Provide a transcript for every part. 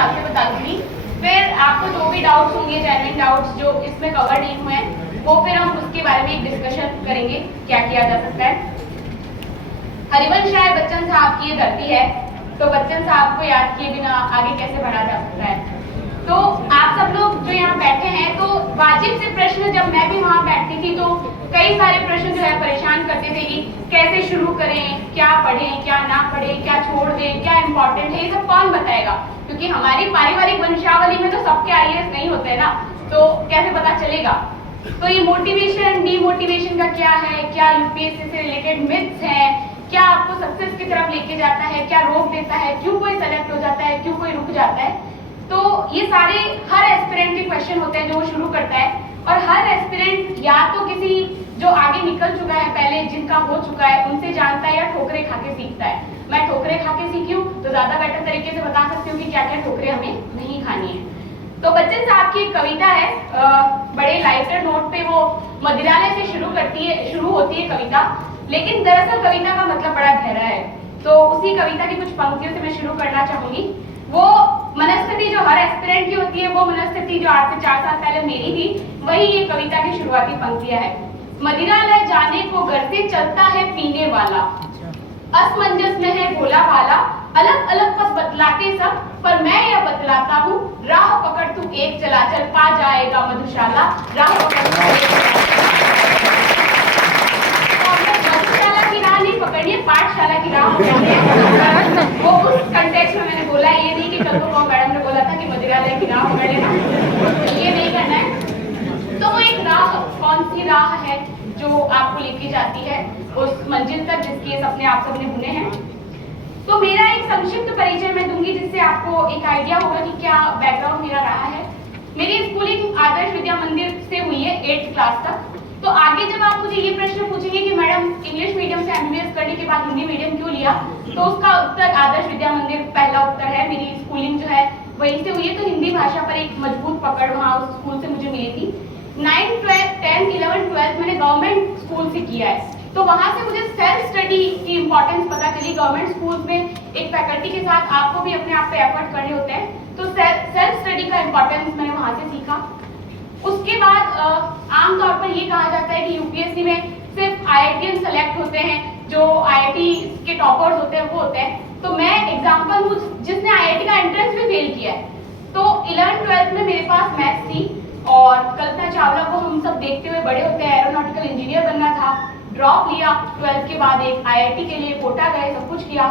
हिसाब से बता दूंगी। फिर आपको जो भी डाउट्स होंगे, जेन्युइन डाउट्स जो इसमें कवर नहीं हुए हैं, वो फिर हम उसके बारे में एक डिस्कशन करेंगे क्या किया जा सकता है। हरिवंश राय बच्चन साहब की ये धरती है, तो बच्चन साहब को याद किए बिना आगे कैसे बढ़ा जा सकता है। तो आप सब लोग जो यहाँ बैठे हैं, तो वाजिब से प्रश्न, जब मैं भी वहाँ बैठती थी तो कई सारे प्रश्न जो है परेशान करते थे कि कैसे शुरू करें, क्या पढ़ें, क्या ना पढ़ें, क्या छोड़ दें, क्या इंपॉर्टेंट है, ये सब कौन बताएगा, क्योंकि हमारी पारिवारिक वंशावली में तो सबके आईएएस नहीं होते ना, तो कैसे पता चलेगा। तो ये मोटिवेशन डीमोटिवेशन का क्या है, क्या यूपीएससी से रिलेटेड मिथ्स हैं, क्या आपको सक्सेस की तरफ लेके जाता है, क्या रोक देता है, क्यों कोई सेलेक्ट हो जाता है, क्यों कोई रुक जाता है, तो ये सारे हर एस्पिरेंट के क्वेश्चन होते हैं जो वो शुरू करता है। और हर एस्पिरेंट या तो किसी जो आगे निकल चुका है पहले, जिनका हो चुका है, उनसे जानता है, या ठोकरे खा के सीखता है। मैं ठोकरे खा के सीखी हूँ तो ज्यादा बेटर तरीके से बता सकती हूँ कि क्या क्या ठोकरे हमें नहीं खानी है। तो बच्चन साहब की एक कविता है, बड़े लाइटर नोट पे वो मदिरालय से शुरू होती है कविता, लेकिन दरअसल कविता का मतलब बड़ा गहरा है। तो उसी कविता की कुछ पंक्तियों से मैं शुरू करना चाहूंगी। वो मनस्थिति जो हर एस्पिरेंट की होती है, वो मनस्थिति जो आज से 4 साल पहले मेरी थी, वही ये कविता की शुरुआती पंक्तियां है। मदिरालय जाने को घर से चलता है पीने वाला, असमंजस में है भोला भाला, अलग अलग पथ बतलाते सब, पर मैं यह बतलाता हूँ, राह पकड़ तू एक चला चल, पा जाएगा मधुशाला, राह पकड़ तू एक मधुशाला की राह नहीं पकड़नी है, पाठशाला की राह पकड़नी है। वो उस कंटेक्स्ट में मैंने बोला, ये नहीं कि कल को मैडम ने बोला था कि मदिरालय की राह पकड़ लेना, ये नहीं करना है। तो वो एक राह, कौन सी राह है जो आपको लेके जाती है उस मंजिल तक जिसके सपने आप सबने बुने हैं। तो मेरा एक संक्षिप्त परिचय मैं दूंगी, जिससे आपको एक आइडिया होगा कि क्या बैकग्राउंड मेरा रहा है। मेरी स्कूलिंग आदर्श विद्या मंदिर से हुई है 8th क्लास तक। तो आगे जब आप मुझे ये प्रश्न पूछेंगे कि मैडम इंग्लिश मीडियम से एमबीबीएस करने के बाद हिंदी मीडियम क्यों लिया, तो उसका उत्तर आदर्श विद्या मंदिर पहला उत्तर है। मेरी स्कूलिंग जो है वहीं से हुई है, तो हिंदी भाषा पर एक मजबूत पकड़ वहाँ उस स्कूल से मुझे मिली थी। 9th, 10th, 11th, 12th मैंने गवर्नमेंट स्कूल से किया है, तो वहाँ से मुझे सेल्फ स्टडी की इंपॉर्टेंस पता चली। गवर्नमेंट स्कूल में एक फैकल्टी के साथ आपको भी अपने आप पे एफर्ट करने होते हैं, तो सेल्फ स्टडी का इंपॉर्टेंस मैंने वहाँ से सीखा। उसके बाद आमतौर पर ये कहा जाता है कि यूपीएससी में सिर्फ आईआईटीएन सेलेक्ट होते हैं, जो आईआईटी के टॉपर्स होते हैं वो होते हैं। तो मैं एग्जाम्पल हूँ जिसने आईआईटी का एंट्रेंस भी फेल किया है। तो 11th, 12th में मेरे पास मैथ्स थी, और कल्पना चावला को हम सब देखते हुए बड़े होते हैं, एरोनॉटिकल इंजीनियर बनना था। ड्रॉप लिया 12th के बाद, एक आईआईटी के लिए कोटा गए, सब कुछ किया।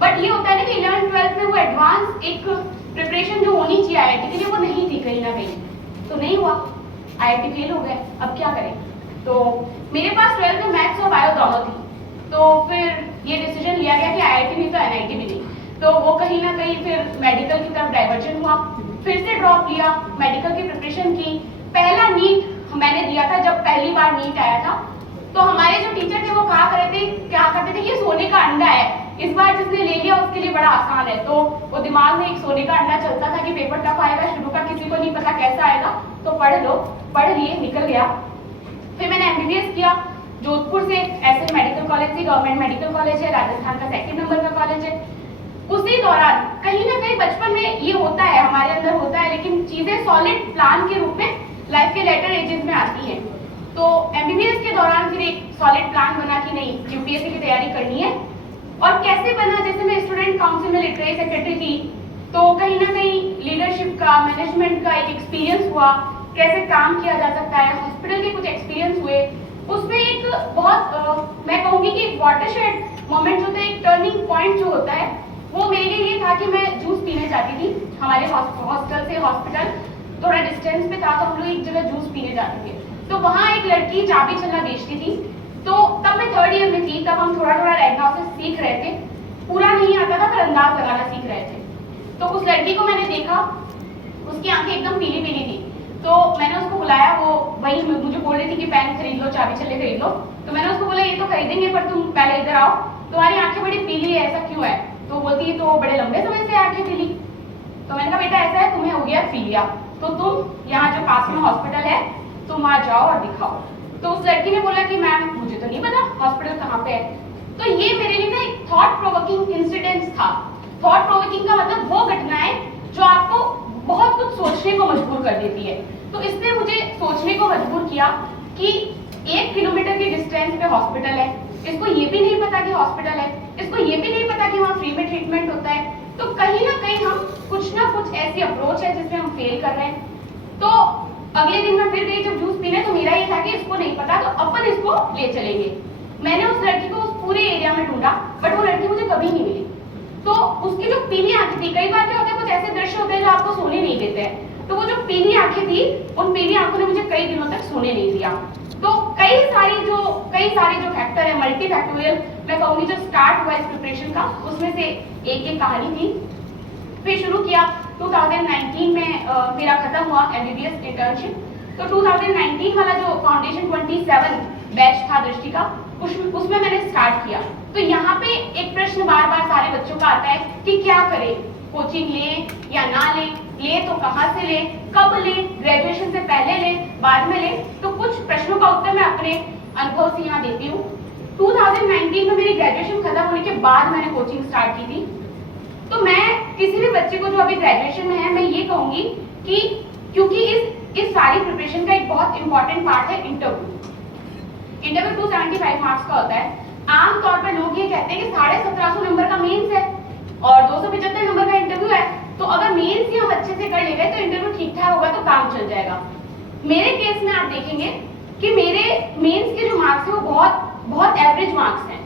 बट ये होता है ना कि 11th, 12th में वो एडवांस एक प्रिपरेशन जो होनी चाहिए आईआईटी के लिए, वो नहीं थी कहीं ना कहीं, तो नहीं हुआ, आईआईटी फेल हो गए। अब क्या करें, तो मेरे पास 12th में मैथ्स और बायो दोनों थी। तो फिर ये डिसीजन लिया गया कि आईआईटी नहीं तो एनआईटी भी नहीं, तो वो कहीं ना कहीं फिर मेडिकल की तरफ डाइवर्जन हुआ। फिर से ड्रॉप लिया, मेडिकल की प्रिपरेशन की। पहला नीट मैंने दिया था, जब पहली बार नीट आया था, तो हमारे जो टीचर थे वो कहा करते थे ये सोने का अंडा है, इस बार जिसने ले लिया उसके लिए बड़ा आसान है। तो वो दिमाग में एक सोने का अंडा चलता था कि पेपर टफ आएगा, शुरू का किसी को नहीं पता कैसा आएगा, तो पढ़ लो, पढ़ लिए, निकल गया। फिर मैंने एमबीबीएस किया जोधपुर से, ऐसे मेडिकल कॉलेज से, गवर्नमेंट मेडिकल कॉलेज है, राजस्थान का 2nd नंबर का कॉलेज है। उसी दौरान कहीं ना कहीं बचपन में ये होता है, हमारे अंदर होता है, लेकिन चीजें सॉलिड प्लान के रूप में लाइफ के लेटर एजेस में आती हैं। तो एमबीबीएस के दौरान फिर एक सॉलिड प्लान बना कि नहीं, यूपीएससी की तैयारी करनी है। और कैसे बना, जैसे मैं स्टूडेंट काउंसिल में लिटरेरी सेक्रेटरी थी, तो कहीं ना कहीं लीडरशिप का, मैनेजमेंट का एक एक्सपीरियंस हुआ, कैसे काम किया जा सकता है, हॉस्पिटल के कुछ एक्सपीरियंस हुए। उसमें एक बहुत मैं कहूँगी कि वाटरशेड मोमेंट जो होता है, एक टर्निंग पॉइंट जो होता है, वो मेरे लिए ये था कि मैं जूस पीने जाती थी। हमारे हॉस्टल से हॉस्पिटल थोड़ा डिस्टेंस पे था, तो हम लोग एक जगह जूस पीने जाते थे। तो वहाँ एक लड़की चाबी छल्ला बेचती थी। तो तब मैं 3rd ईयर में थी, तब हम थोड़ा थोड़ा डायग्नोसिस सीख रहे थे, पूरा नहीं आता था पर अंदाज लगाना सीख रहे थे। तो उस लड़की को मैंने देखा, उसकी आंखें एकदम पीली पीली थी। तो मैंने उसको बुलाया, वो वही मुझे बोल रही थी कि पेन खरीद लो, चाबी छल्ले खरीद लो। तो मैंने उसको बोला ये तो खरीदेंगे, पर तुम पहले इधर आओ, तुम्हारी आंखें बड़ी पीली है, ऐसा क्यों है? तो बोलती है तो बड़े लंबे समय से आंखें पीली। तो मैंने कहा बेटा ऐसा है, तुम्हें हो गया पीलिया, तो तुम यहाँ जो पास में हॉस्पिटल है तुम वहाँ जाओ और दिखाओ। तो उस लड़की ने बोला कि मैम मुझे तो नहीं पता हॉस्पिटल कहाँ पे है। तो ये मेरे लिए ना एक थॉट प्रोवोकिंग इंसिडेंट था। थॉट प्रोवोकिंग का मतलब वो घटनाएं जो आपको बहुत कुछ सोचने को मजबूर कर देती है। तो इसने मुझे सोचने को मजबूर किया कि 1 किलोमीटर की डिस्टेंस पे हॉस्पिटल है, इसको ये भी नहीं पता कि हॉस्पिटल है, इसको ये भी नहीं पता कि वहाँ फ्री में ट्रीटमेंट होता है। तो कहीं ना कहीं हम कुछ ना कुछ ऐसी अप्रोच है जिसमें हम फेल कर रहे हैं। तो अगले दिन मैं फिर गई जब जूस पीने, तो मेरा ये था कि इसको नहीं पता तो अपन इसको ले चलेंगे। मैंने उस लड़की को उस पूरे एरिया में ढूंढा, बट वो लड़की मुझे कभी नहीं मिली। तो उसकी जो पीली आंखें थी, कई बार क्या होता है कुछ ऐसे दृश्य होते हैं जो आपको सोने नहीं देते हैं, तो वो जो पीली आंखें थी, उन पीली आंखों ने मुझे कई दिनों तक सोने नहीं दिया। तो कई सारे जो फैक्टर है, मल्टी फैक्टोरियल मैं कहूंगी, जो स्टार्ट हुआ इस प्रिपरेशन का, उसमें से एक कहानी थी। फिर शुरू किया 2019 में मेरा खत्म हुआ MBBS इंटर्नशिप। तो 2019 वाला जो फाउंडेशन 27 बैच था दृष्टि का, उसमें मैंने स्टार्ट किया। तो यहाँ पे एक प्रश्न बार बार सारे बच्चों का आता है कि क्या करें, कोचिंग लें या ना लें, ले तो कहाँ से लें, कब लें, ग्रेजुएशन से पहले लें, बाद में लें। तो कुछ प्रश्नों का उत्तर मैं अपने अनुभव से यहाँ देती हूँ। 2019 में मेरी ग्रेजुएशन खत्म होने के बाद मैंने कोचिंग स्टार्ट की थी। तो मैं किसी भी बच्चे को जो अभी ग्रेजुएशन में है, मैं ये कहूंगी कि क्योंकि इस सारी प्रिपरेशन का एक बहुत इंपॉर्टेंट पार्ट है इंटरव्यू। इंटरव्यू 275 मार्क्स का होता है। आमतौर पर लोग ये कहते हैं कि 1750 नंबर का मेंस है और 275 नंबर का इंटरव्यू है, तो अगर मेंस ही हम अच्छे से कर ले गए तो इंटरव्यू ठीक ठाक होगा तो काम चल जाएगा। मेरे केस में आप देखेंगे कि मेरे मेंस के जो मार्क्स है वो बहुत एवरेज मार्क्स हैं।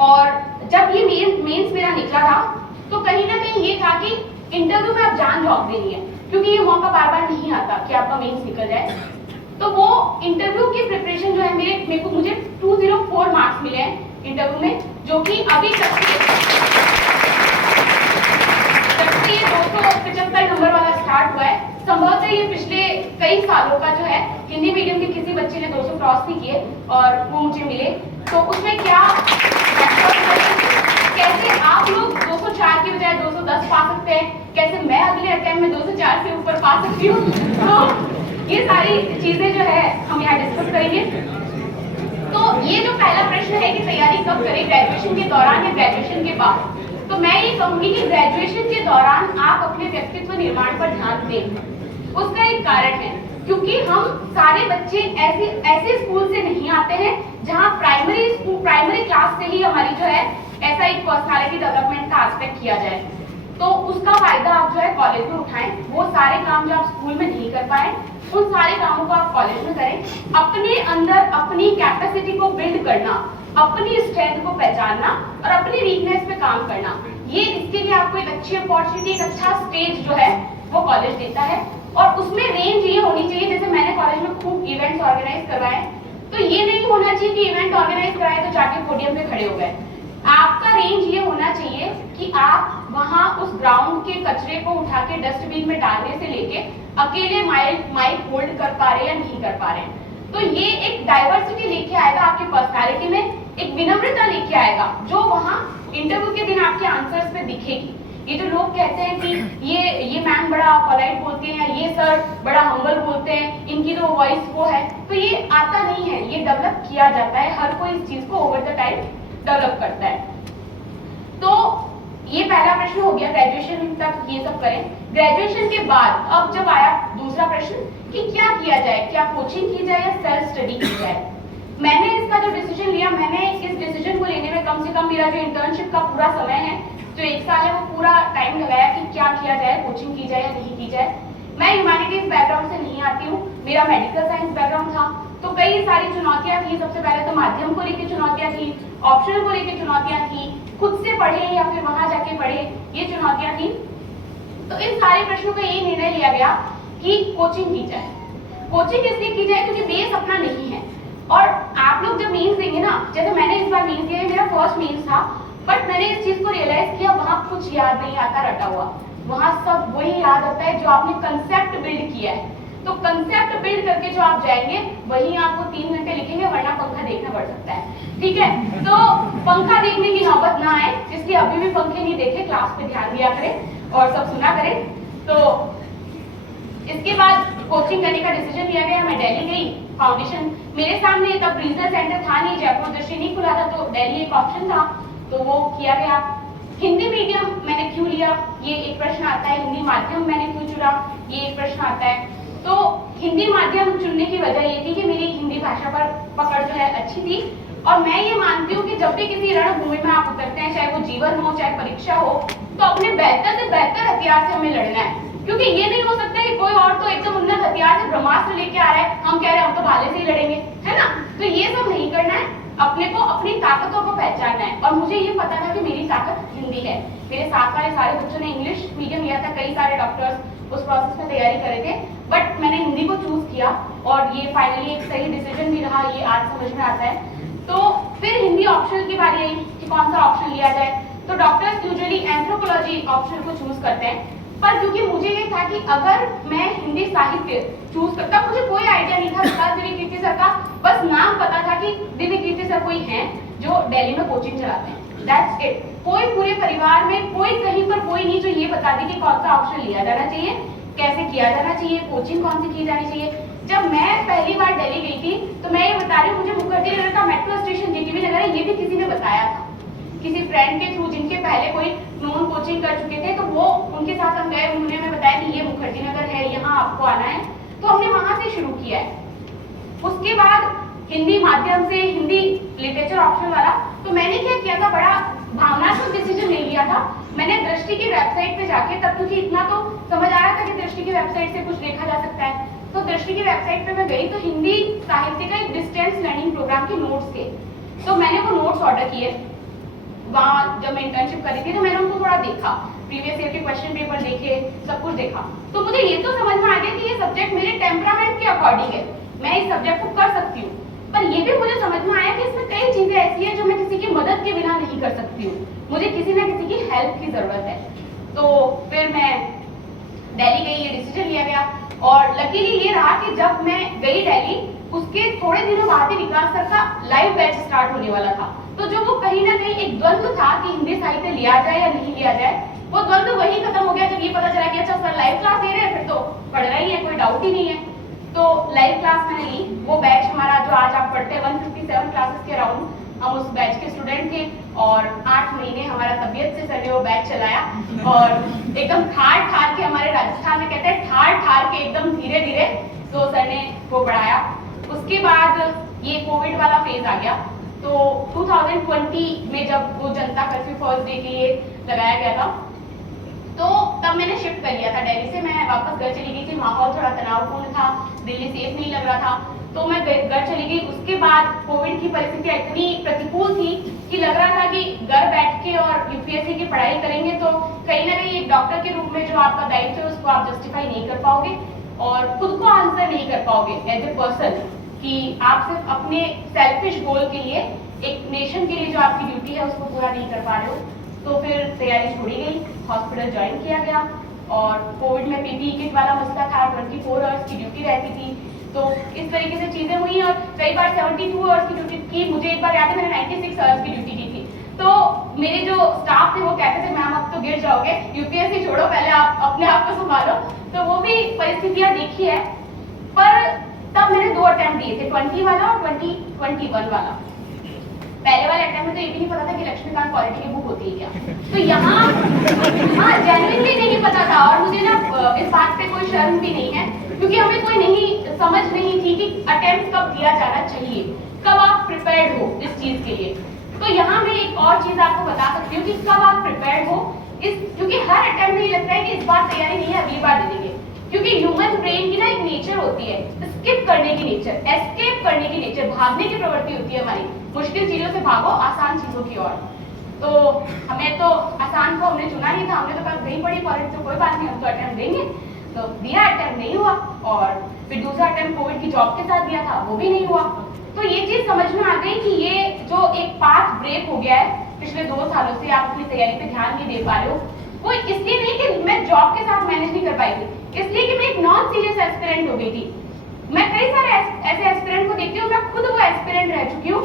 और जब ये मेंस मेरा निकला था तो कहीं ना कहीं ये था कि इंटरव्यू में आप जान झोंक देनी है, क्योंकि ये मौका बार बार नहीं आता कि आपका मेंस निकल जाए। तो वो इंटरव्यू की प्रिपरेशन जो है मुझे 204 मार्क्स मिले हैं इंटरव्यू में, जो कि अभी तक ये 275 नंबर वाला स्टार्ट हुआ है। संभवतः ये पिछले कई सालों का जो है हिंदी मीडियम के किसी बच्चे ने 200 क्रॉस नहीं किए और वो मुझे मिले। तो उसमें क्या कैसे आप लोग 204 की बजाय 210 पा सकते हैं, कैसे मैं अगले अटेम्प्ट में 204 से ऊपर पा सकती हूँ, तो ये सारी चीजें जो है हम यहाँ डिस्कस करेंगे। तो ये जो पहला प्रश्न है कि तैयारी कब करें, ग्रेजुएशन के दौरान या ग्रेजुएशन के बाद, तो मैं ये कहूंगी कि ग्रेजुएशन के दौरान आप अपने व्यक्तित्व निर्माण पर ध्यान दें। उसका एक कारण है, क्योंकि हम सारे बच्चे ऐसे स्कूल से नहीं आते हैं जहाँ प्राइमरी क्लास से ही हमारी जो है ऐसा एक पर्सनालिटी डेवलपमेंट का एस्पेक्ट किया जाए। तो उसका फायदा आप जो है कॉलेज में उठाएं। वो सारे काम जो आप स्कूल में नहीं कर पाए, उन सारे कामों को आप कॉलेज में करें। अपने अंदर अपनी कैपेसिटी को बिल्ड करना, अपनी स्ट्रेंथ को पहचानना और अपनी वीकनेस पे काम करना, ये इसके लिए आपको एक अच्छी अपॉर्चुनिटी, एक अच्छा स्टेज जो है वो कॉलेज देता है। और उसमें रेंज ये होनी चाहिए, जैसे मैंने कॉलेज में खूब इवेंट्स ऑर्गेनाइज करवाए, तो ये नहीं होना चाहिए कि इवेंट ऑर्गेनाइज कराए तो जाके पोडियम पे खड़े हो गए। आपका रेंज ये होना चाहिए कि आप वहां उस ग्राउंड के कचरे को उठा के डस्टबिन में डालने से लेके अकेले माइक होल्ड कर पा रहे या नहीं कर पा रहे हैं। तो ये एक डाइवर्सिटी लेके आएगा आपकी पर्सनालिटी में, एक विनम्रता लेके आएगा जो वहां इंटरव्यू के दिन आपके आंसर्स पे दिखेगी। ये जो लोग कहते हैं कि ये मैम बड़ा पोलाइट बोलते हैं, ये सर बड़ा हम्बल बोलते हैं, इनकी तो वॉइस वो है, तो ये आता नहीं है, ये डेवलप किया जाता है। हर कोई इस चीज को ओवर द टाइम डेवलप करता है। तो ये पहला प्रश्न हो गया, ग्रेजुएशन तक ये सब करें। ग्रेजुएशन के बाद अब जब आया दूसरा प्रश्न कि क्या किया जाए, क्या कोचिंग की जाए या सेल्फ स्टडी की जाए। मैंने इसका जो डिसीजन लिया, मैंने इस डिसीजन को लेने में कम से कम मेरा जो इंटर्नशिप का पूरा समय है, जो 1 साल है, वो पूरा टाइम लगाया कि क्या किया जाए, कोचिंग की जाए या नहीं की जाए। मैं ह्यूमैनिटीज बैकग्राउंड से नहीं आती हूँ, मेरा मेडिकल साइंस बैकग्राउंड था, तो कई सारी चुनौतियां थी। सबसे पहले तो माध्यम को लेकर चुनौतियां थी, ऑप्शनल को लेकर चुनौतियां थी, खुद से पढ़े या फिर वहां जाके पढ़े, ये चुनौतियां थी। तो इन सारे प्रश्नों का ये निर्णय लिया गया कि कोचिंग की जाए। कोचिंग इसलिए की जाए क्योंकि बेस अपना नहीं है, और आप लोग जब मीन्स देंगे ना, जैसे मैंने इस बार मीन्स दिया, मेरा फर्स्ट मीन्स था, बट मैंने इस चीज को रियलाइज किया वहां कुछ याद नहीं आता रटा हुआ, वहां सब वही याद आता है जो आपने कंसेप्ट बिल्ड किया है। तो कंसेप्ट बिल्ड करके जो आप जाएंगे वही आपको 3 घंटे लिखेंगे, वरना पंखा देखना पड़ सकता है, ठीक है। तो पंखा देखने की नौबत ना आए, इसलिए अभी भी पंखे नहीं देखे, क्लास पे ध्यान दिया करें और सब सुना करें। तो इसके बाद कोचिंग करने का डिसीजन लिया गया। मैं दिल्ली गई, फाउंडेशन मेरे सामने, तब रीजनल सेंटर था नहीं, जयपुर दृष्टि नहीं खुला था, तो दिल्ली एक ऑप्शन था, तो वो किया गया। हिंदी मीडियम मैंने क्यों लिया, ये एक प्रश्न आता है। हिंदी माध्यम मैंने क्यों चुना, ये एक प्रश्न आता है। तो हिंदी माध्यम चुनने की वजह ये थी कि मेरी हिंदी भाषा पर पकड़ जो है अच्छी थी, और मैं ये मानती हूँ कि जब भी किसी रणभूमि में आप उतरते हैं, चाहे वो जीवन हो चाहे परीक्षा हो, तो अपने बेहतर से बेहतर हथियार से हमें लड़ना है। क्योंकि ये नहीं हो सकता कि कोई और तो एकदम उन्नत हथियार से ब्रह्मास्त्र लेके आ रहा है, हम कह रहे हैं हम तो भाले से ही लड़ेंगे, है ना। तो ये सब नहीं करना है, अपने को अपनी ताकतों को पहचानना है। और मुझे ये पता था कि मेरी ताकत हिंदी है। मेरे साथ वाले सारे बच्चों ने इंग्लिश मीडियम लिया था, कई सारे डॉक्टर्स उस प्रोसेस में तैयारी कर रहे थे, बट मैंने हिंदी को चूज किया, और ये फाइनली एक सही डिसीजन भी रहा, ये आज समझ में आता है। तो फिर हिंदी ऑप्शनल की बारी आई कि कौन सा ऑप्शन लिया जाए। तो डॉक्टर्स यूजुअली एंथ्रोपोलॉजी ऑप्शन को चूज करते हैं, पर क्योंकि मुझे ये था कि अगर मैं हिंदी साहित्य चूज करता, मुझे कोई आइडिया नहीं था विकास दिव्य कीर्ति सर का, बस नाम पता था कि दिव्य कीर्ति सर कोई हैं जो दिल्ली में कोचिंग चलाते हैं, दैट्स इट। कोई पूरे परिवार में कोई कहीं पर कोई नहीं जो ये बता दे कि कौन सा ऑप्शन लिया जाना चाहिए, कैसे किया जाना चाहिए, कोचिंग कौन सी की जानी चाहिए। जब मैं पहली बार दिल्ली गई थी तो मैं ये बता रही हूँ, मुझे मुखर्जी नगर का मेट्रो स्टेशन जीटीबी नगर है, ये भी किसी ने बताया था, किसी फ्रेंड के थ्रू जिनके पहले कोई नॉन कोचिंग कर चुके थे, तो वो उनके साथ हम गए, उन्होंने हमें बताया कि ये मुखर्जी नगर है, यहाँ आपको आना है। तो हमने वहां से शुरू किया है। उसके बाद हिंदी माध्यम से हिंदी लिटरेचर ऑप्शन वाला, तो मैंने क्या किया था, बड़ा भावनात्मक डिसीजन नहीं लिया था। मैंने दृष्टि की वेबसाइट पे जाके, तब क्योंकि इतना तो समझ आ रहा था कि दृष्टि की वेबसाइट से कुछ देखा जा सकता है, तो दृष्टि की वेबसाइट पे मैं गई, तो हिंदी साहित्य का एक डिस्टेंस लर्निंग प्रोग्राम के नोट्स थे, तो मैंने वो नोट्स ऑर्डर किए। वहाँ जब मैं इंटर्नशिप कर रही थी तो मैंने उनको थोड़ा देखा, प्रीवियस ईयर के क्वेश्चन पेपर देखे, सब कुछ देखा, तो मुझे ये तो समझ में आ गया कि ये सब्जेक्ट मेरे टेम्परामेंट के अकॉर्डिंग है, मैं इस सब्जेक्ट को कर सकती हूँ। पर ये भी मुझे समझ में आया कि इसमें कई चीजें ऐसी हैं जो मैं किसी की मदद के बिना नहीं कर सकती हूँ, मुझे किसी ना किसी की हेल्प की जरूरत है। तो फिर मैं दिल्ली गई, ये डिसीजन लिया गया, और लकीली ये रहा कि जब मैं गई दिल्ली, उसके थोड़े दिनों बाद ही विकास सर का लाइव बैच स्टार्ट होने वाला था। तो जो वो कहीं ना कहीं एक द्वंद्व था कि हिंदी साहित्य लिया जाए या नहीं लिया जाए, वो द्वंद्व वही खत्म हो गया जब ये पता चला कि अच्छा सर लाइव क्लास दे रहे हैं, फिर तो पढ़ रहा ही है, कोई डाउट ही नहीं है। तो लाइव क्लास मैंने ली, वो बैच हमारा जो आज आप पढ़ते हैं 157 क्लासेस के अराउंड, हम उस बैच के स्टूडेंट थे, और 8 महीने हमारा तबीयत से सर ने वो बैच चलाया, और एकदम ठार के, हमारे राजस्थान में कहते हैं ठार के एकदम धीरे धीरे तो सर ने वो पढ़ाया। उसके बाद ये कोविड वाला फेज आ गया, तो 2020 में जब वो जनता कर्फ्यू फर्स्ट डे के लिए लगाया गया था, तो तब मैंने शिफ्ट कर लिया था दिल्ली से, मैं वापस घर चली गई थी। माहौल थोड़ा तनावपूर्ण था, दिल्ली सेफ नहीं लग रहा था, तो मैं घर चली गई। उसके बाद कोविड की परिस्थितियां इतनी प्रतिकूल थी कि लग रहा था कि घर बैठ के और यूपीएससी की पढ़ाई करेंगे तो कहीं ना कहीं एक डॉक्टर के रूप में जो आपका दायित्व है उसको आप जस्टिफाई नहीं कर पाओगे, और खुद को आंसर नहीं कर पाओगे एज ए पर्सन, कि आप सिर्फ अपने सेल्फिश गोल के लिए, एक नेशन के लिए जो आपकी ड्यूटी है उसको पूरा नहीं कर पा रहे हो। तो फिर तैयारी छोड़ी गई, हॉस्पिटल ज्वाइन किया गया, और कोविड में पीपीई किट वाला मसला था, 24 आवर्स की ड्यूटी रहती थी, तो इस तरीके से चीजें हुई, और कई बार 72 आवर्स की ड्यूटी की। मुझे एक बार याद है मैंने 96 आवर्स की ड्यूटी की थी, तो मेरे जो स्टाफ थे वो कहते थे मैम अब तो गिर जाओगे, यूपीएससी छोड़ो, पहले आप अपने आप को संभालो। तो वो भी परिस्थितियां देखी है, पर तब मैंने 2 अटेम्प्ट दिए थे, 20 वाला और 2021 वाला। पहले वाले अटेम्प्ट में तो ये भी नहीं पता था कि लक्ष्मीकांत क्वालिटी की बुक होती है क्या, तो यहाँ हाँ जेन्युइनली नहीं पता था, और मुझे ना इस बात पे कोई शर्म भी नहीं है, क्योंकि हमें कोई नहीं समझ नहीं थी कि अटेम्प्ट कब दिया जाना चाहिए, कब आप प्रिपेयर्ड हो इस चीज के लिए। तो यहाँ मैं एक और चीज आपको बता सकती हूँ कि कब आप प्रिपेयर्ड हो, क्योंकि हर अटेम्प्ट में ये लगता है कि इस बार तैयारी नहीं है, अगली बार दे देंगे, क्योंकि ह्यूमन ब्रेन की ना एक नेचर होती है, स्किप करने की नेचर, एस्केप करने की नेचर, भागने की प्रवृत्ति होती है हमारी, मुश्किल चीजों से भागो आसान चीजों की ओर। तो हमें तो आसान को हमने चुना नहीं था, हमने तो कहा नहीं पड़ी कॉलेज, तो कोई बात नहीं, हम तो अटेम्प्ट देंगे। तो दिया, अटेम्प्ट नहीं हुआ, और फिर दूसरा अटेम्प्ट कोविड की जॉब के साथ दिया था, वो भी नहीं हुआ। तो ये चीज समझ में आ गई कि ये जो एक पाथ ब्रेक हो गया है पिछले 2 सालों से, आप अपनी तैयारी पे ध्यान नहीं दे पा रहे हो, वो इसलिए नहीं कि मैं जॉब के साथ मैनेज नहीं कर पाई थी, इसलिए कि मैं एक नॉन सीरियस एस्पिरेंट हो गई थी। मैं कई सारे ऐसे एस्पिरेंट को देखती हूँ, मैं खुद वो एस्पिरेंट रह चुकी हूँ,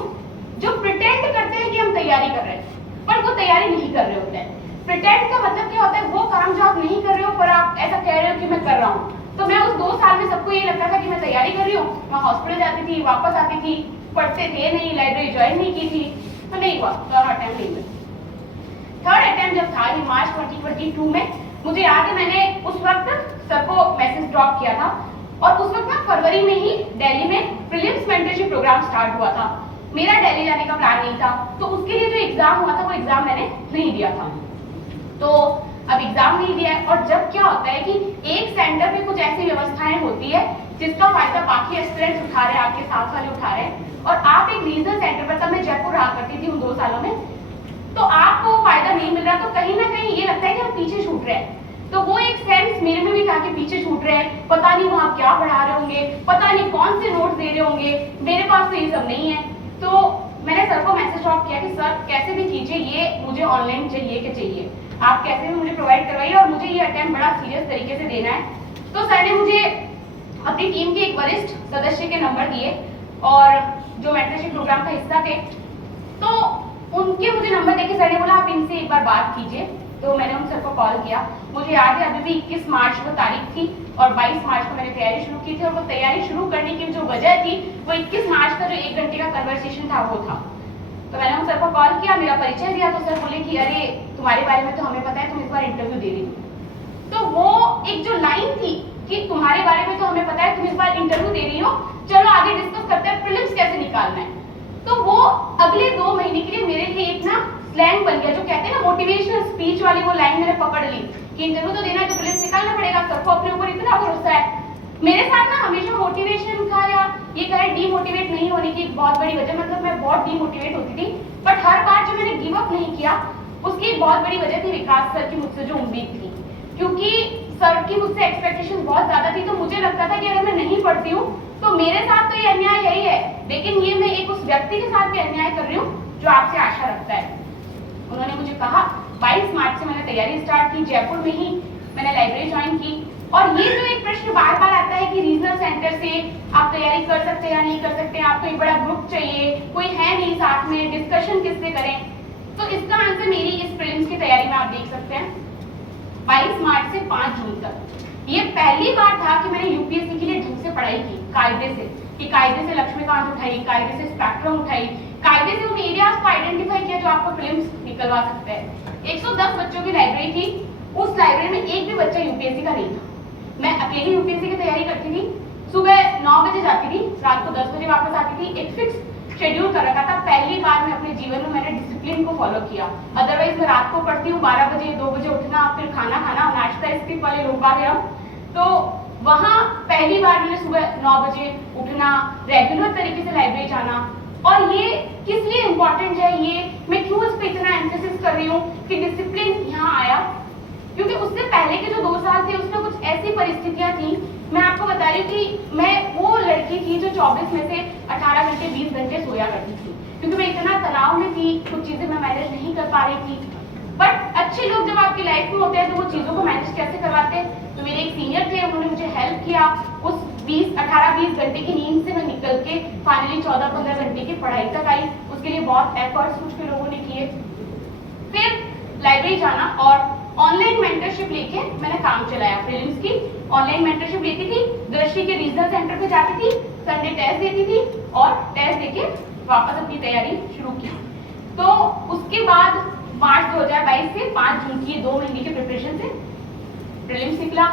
जो प्रिटेंड करते हैं कि हम तैयारी कर रहे हैं, पर वो तैयारी नहीं कर रहे होते हैं। प्रिटेंड का मतलब क्या होता है, वो काम जो आप नहीं कर रहे हो पर आप ऐसा कह रहे हो कि मैं कर रहा हूँ। तो मैं उस 2 साल में सबको ये लगता था कि मैं तैयारी कर रही हूँ, मैं हॉस्पिटल जाती थी, वापस आती थी, पढ़ते थे नहीं, लाइब्रेरी ज्वाइन नहीं की थी, तो नहीं हुआ, तो अटेम्प्ट नहीं हुआ। थर्ड अटेम्प्ट जब था, ये मार्च 2022 में, मुझे याद है मैंने उस वक्त सर को मैसेज ड्रॉप किया था और उस वक्त ना फरवरी में ही दिल्ली में प्रीलिम्स मेंटरशिप प्रोग्राम स्टार्ट हुआ था। मेरा दिल्ली जाने का प्लान नहीं था, तो उसके लिए जो एग्जाम हुआ था वो एग्जाम मैंने नहीं दिया था। तो अब एग्जाम नहीं दिया है, और जब क्या होता है कि एक सेंटर पे कुछ ऐसी व्यवस्थाएं होती है जिसका फायदा बाकी एस्पिरेंट्स उठा रहे हैं, आपके साथ वाले उठा रहे हैं, और आप एक रीजनल सेंटर पर, तब मैं जयपुर रहा करती थी उन 2 सालों में, तो आपको फायदा नहीं मिल रहा, तो कहीं ना कहीं ये लगता है कि हम पीछे छूट रहे हैं। तो वो एक सेंस मेरे में भी था कि पीछे छूट रहे हैं, पता नहीं वहां क्या पढ़ा रहे होंगे, पता नहीं कौन से नोट्स दे रहे होंगे, मेरे पास तो ये सब नहीं है। तो मैंने सर को मैसेज ड्रॉप किया कि सर कैसे भी कीजिए, ये मुझे ऑनलाइन चाहिए कि चाहिए, आप कैसे भी मुझे प्रोवाइड करवाइए और मुझे ये अटेम्प्ट बड़ा सीरियस तरीके से देना है। तो सर ने मुझे अपनी टीम के एक वरिष्ठ सदस्य के नंबर दिए और जो मेंटरशिप प्रोग्राम का हिस्सा थे, तो उनके मुझे नंबर देके सर ने बोला आप इनसे एक बार बात कीजिए। तो मैंने उन सर को कॉल किया। मुझे याद है अभी भी 21 मार्च को तारीख थी और 22 मार्च को मैंने तैयारी शुरू की थी, और वो तैयारी शुरू करने की जो वजह थी वो 21 मार्च का जो 1 घंटे का कन्वर्सेशन था वो था। तो मैंने उन सर को कॉल किया, मेरा परिचय दिया, तो सर बोले कि अरे तुम्हारे बारे में तो हमें पता है, तुम इस बार इंटरव्यू दे रही हो। तो वो एक जो लाइन थी कि तुम्हारे बारे में तो हमें पता है, तुम इस बार इंटरव्यू दे रही हो, चलो आगे डिस्कस करते हैं प्रीलिम्स कैसे निकालना है। तो वो अगले 2 महीने के लिए मेरे लिए एक ना स्लैंग बन गया, जो कहते हैं ना मोटिवेशनल स्पीच वाली वो लाइन मैंने पकड़ ली कि इंटरव्यू तो देना है तो प्रीलिम्स निकालना पड़ेगा, सबको अपने ऊपर इतना भरोसा है। मेरे साथ ना हमेशा मोटिवेशन का या ये कहे डीमोटिवेट नहीं होने की एक बहुत बड़ी वजह, मतलब मैं बहुत डीमोटिवेट होती थी, बट हर बार जब मैंने गिव अप नहीं किया उसकी एक बहुत बड़ी वजह थी विकास सर की मुझसे जो उम्मीद थी, क्योंकि सर की मुझसे एक्सपेक्टेशन बहुत ज्यादा थी। तो मुझे लगता था कि अगर मैं नहीं पढ़ती हूँ तो मेरे साथ तो ये अन्याय यही है, लेकिन ये मैं एक उस व्यक्ति के साथ भी अन्याय कर रही हूँ जो आपसे आशा रखता है। उन्होंने मुझे कहा, 22 मार्च से मैंने तैयारी स्टार्ट की, जयपुर में ही मैंने लाइब्रेरी ज्वाइन की। और ये जो एक प्रश्न बार बार आता है कि रीजनल सेंटर से आप तैयारी कर सकते हैं या नहीं कर सकते, आपको एक बड़ा ग्रुप चाहिए, कोई है नहीं साथ में, डिस्कशन किससे करें, तो इसका आंसर मेरी इस प्रीलिम्स की तैयारी में आप देख सकते हैं। 22 मार्च से 5 जून तक ये पहली बार था कि मैंने यूपीएससी के लिए ढंग से पढ़ाई की, कायदे से, कि कायदे से लक्ष्मीकांत उठाई, कायदे से स्पेक्ट्रम उठाई, कायदे से उन एरियाज को आइडेंटिफाई किया जो आपको प्रीलिम्स निकलवा सकते हैं। 110 बच्चों की लाइब्रेरी थी, उस लाइब्रेरी में एक भी बच्चा यूपीएससी का नहीं था। मैं अकेली यूपीएससी की तैयारी करती थी, सुबह 9 बजे जाती थी, रात को 10 बजे वापस आती थी, एक फिक्स शेड्यूल कर रखा था। पहली बार मैं अपने जीवन में मैंने डिसिप्लिन को फॉलो किया। अदरवाइज मैं रात को पढ़ती हूँ, 12 बजे 2 बजे उठना, फिर खाना खाना, नाश्ता स्किप वाले लोग आ गए हम। तो वहाँ पहली बार मैंने सुबह 9 बजे उठना, रेगुलर तरीके से लाइब्रेरी जाना। और ये किस लिए इम्पोर्टेंट है, ये मैं क्यों इस पे इतना एम्फेसिस कर रही हूँ कि डिसिप्लिन यहाँ आया, क्योंकि उससे पहले के जो 2 साल थे उसमें कुछ ऐसी परिस्थितियां थी। मैं आपको बता रही हूँ कि मैं वो लड़की थी जो 24 में से 18 घंटे 20 घंटे सोया करती थी, क्योंकि मैं इतना तनाव में थी, कुछ चीजें मैं मैनेज नहीं कर पा रही थी। बट अच्छे लोग जब आपकी लाइफ में होते हैं तो वो चीजों को मैनेज कैसे करवाते हैं। तो मेरे एक सीनियर थे, उन्होंने मुझे हेल्प किया, उस 18-20 घंटे की नींद से मैं निकल के फाइनली 14-15 घंटे की पढ़ाई तक आई। उसके लिए बहुत एफर्ट्स कुछ के लोगों ने किए। फिर लाइब्रेरी जाना और ऑनलाइन मेंटरशिप लेके मैंने काम चलाया। प्रीलिम्स की ऑनलाइन मेंटरशिप लेती थी, दृष्टि के रीजनल सेंटर पे जाती थी, संडे टेस्ट देती थी और टेस्ट देके वापस अपनी तैयारी शुरू की। तो उसके बाद मार्च 2022 से 5 जून की 2 महीने की प्रिपरेशन से प्रीलिम्स निकला।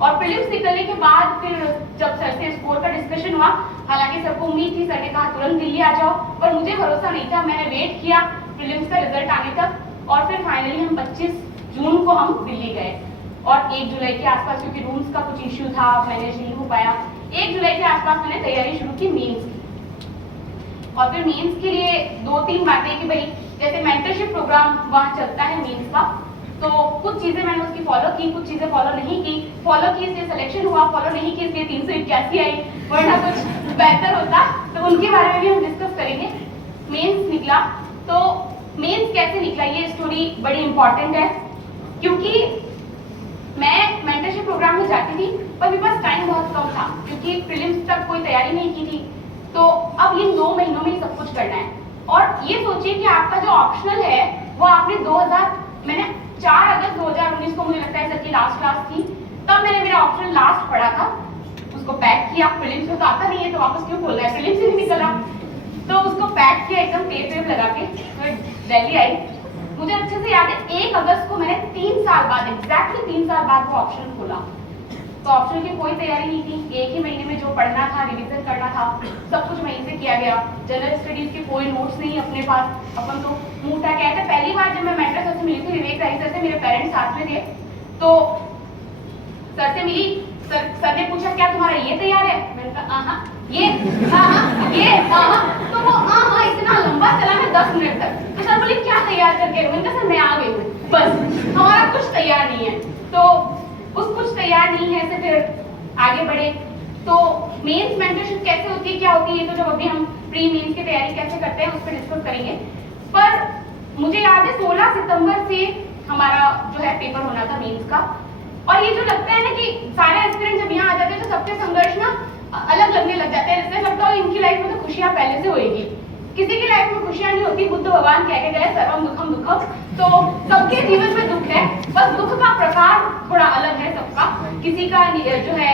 और प्रीलिम्स निकलने के बाद फिर जब सर से स्कोर का डिस्कशन हुआ, हालांकि सबको उम्मीद थी, सर ने कहा तुरंत दिल्ली आ जाओ, पर मुझे भरोसा नहीं था। मैंने वेट किया प्रीलिम्स का रिजल्ट आने तक और फिर फाइनली हम 25 जून को हम दिल्ली गए। और 1 जुलाई के आसपास, क्योंकि रूम्स का कुछ इश्यू था, मैनेज नहीं हो पाया, 1 जुलाई के आसपास मैंने तैयारी शुरू की मेंस की। और फिर मेंस के लिए 2-3 बातें कि भाई जैसे मेंटरशिप प्रोग्राम वहाँ चलता है मेंस का, तो कुछ चीजें मैंने उसकी फॉलो की, कुछ चीजें फॉलो नहीं की। फॉलो की इसलिए सिलेक्शन हुआ, फॉलो नहीं की इसलिए 381 आई, वरना कुछ बेहतर होता। तो उनके बारे में भी हम डिस्कस करेंगे। मेंस निकला, तो मेंस कैसे निकला ये स्टोरी बड़ी इंपॉर्टेंट है, क्योंकि मैं मेंटरशिप प्रोग्राम में जाती थी पर मेरे पास टाइम बहुत कम था, क्योंकि प्रीलिम्स तक कोई तैयारी नहीं की थी। तो अब इन 2 महीनों में सब कुछ करना है। और ये सोचिए कि आपका जो ऑप्शनल है वो आपने मैंने 4 अगस्त 2019 को, मुझे लगता है सर की लास्ट क्लास थी, तब मैंने मेरा ऑप्शनल लास्ट पढ़ा था, उसको पैक किया। प्रीलिम्स में तो आता नहीं है तो वापस क्यों खोलना है, प्रीलिम्स से नहीं निकला, तो उसको पैक किया एकदम टेप वेप लगा के। तो दिल्ली आई, मुझे अच्छे से याद है 1 अगस्त को मैंने 3 साल बाद, एग्जैक्टली 3 साल बाद वो ऑप्शन खोला। तो ऑप्शन की कोई तैयारी नहीं थी, 1 ही महीने में जो पढ़ना था, रिवीजन करना था, सब कुछ वहीं से किया गया। जनरल स्टडीज के कोई नोट्स नहीं अपने पास, अपन तो मुंह उठा के आए थे। पहली बार जब मैं मेंटर सर से मिली थी, विवेक राय सर से, मेरे पेरेंट्स साथ में थे, तो सर से मिली, सर ने पूछा क्या तुम्हारा ये तैयार है? मैंने कहा हाँ, ये ये तो वो इतना लंबा चला ना 10 मिनट तक। तो सर बोले क्या तैयार करके? मैंने कहा सर मैं आ गई हूँ, बस हमारा कुछ तैयार नहीं है। तो उस कुछ तैयार नहीं है से फिर आगे बढ़े। तो मेंस मेंटरशिप कैसे होती है, क्या होती है, तो जब अभी हम प्री मेंस की तैयारी कैसे करते हैं उस पर डिस्कस करेंगे। पर मुझे याद है 16 सितंबर से हमारा जो है पेपर होना था मेंस का। और ये जो लगता है ना कि सारे एस्पिरेंट जब यहाँ आ जाते हैं तो सबके संघर्ष ना अलग लगने लग जाते हैं। जैसे लगता है इनकी लाइफ में तो खुशियां पहले से होएगी, किसी की लाइफ में खुशियां नहीं होती। बुद्ध भगवान कह के गए सर्वम दुखम दुखम, तो सबके जीवन में दुख है, बस दुख का प्रकार थोड़ा अलग है सबका। किसी का जो है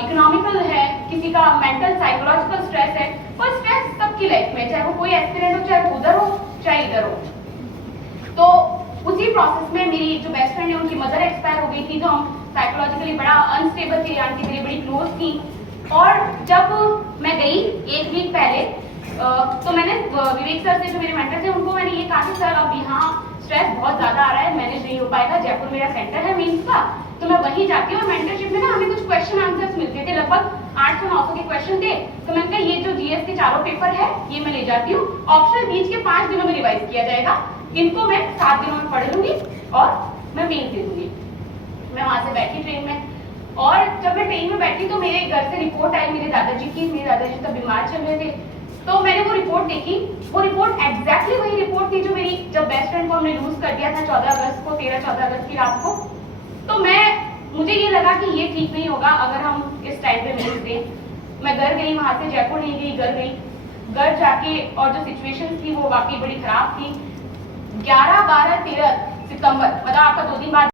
इकोनॉमिकल है, किसी का मेंटल साइकोलॉजिकल स्ट्रेस है। पर स्ट्रेस सबकी लाइफ में, चाहे वो कोई एस्पिरेंट हो, चाहे वो उधर हो चाहे इधर हो। तो उसी प्रोसेस में मेरी जो बेस्ट फ्रेंड है उनकी मदर एक्सपायर हो गई थी, तो हम साइकोलॉजिकली बड़ा अनस्टेबल थे, आंटी मेरी बड़ी क्लोज थी। और जब मैं गई 1 वीक पहले, तो मैंने विवेक सर से जो मेरे मेंटर थे उनको मैंने ये कहा कि सर अब यहाँ स्ट्रेस बहुत ज्यादा आ रहा है, मैनेज नहीं हो पाएगा, जयपुर मेरा सेंटर है मेंस का, तो मैं वहीं जाती हूँ। और मेंटरशिप में ना हमें कुछ क्वेश्चन आंसर्स मिलते थे, लगभग 800-900 के क्वेश्चन थे। तो मैंने कहा ये जो जीएस के चारों पेपर है ये मैं ले जाती हूँ, ऑप्शनल बीच के 5 दिनों में रिवाइज किया जाएगा, इनको मैं 7 दिनों में पढ़ लूंगी और मैं मेंस दे दूंगी। मैं वहां से बैठी ट्रेन में, और जब मैं ट्रेन में बैठी तो मेरे घर से रिपोर्ट आई मेरे दादाजी की। मेरे दादाजी तब बीमार चल रहे थे, तो मैंने वो रिपोर्ट देखी। वो रिपोर्ट एग्जैक्टली वही रिपोर्ट थी जो मेरी जब बेस्ट फ्रेंड को हमने लूज कर दिया था 14 अगस्त को, 13-14 अगस्त की रात को। तो मुझे ये लगा कि ये ठीक नहीं होगा अगर हम इस टाइम पे मेंस दें। मैं घर गई, वहां से जयपुर नहीं गई, घर गई। घर जाके और जो सिचुएशन थी वो वाकई बड़ी खराब थी। 11, 12, 13 सितंबर, मतलब आपका 2 दिन बाद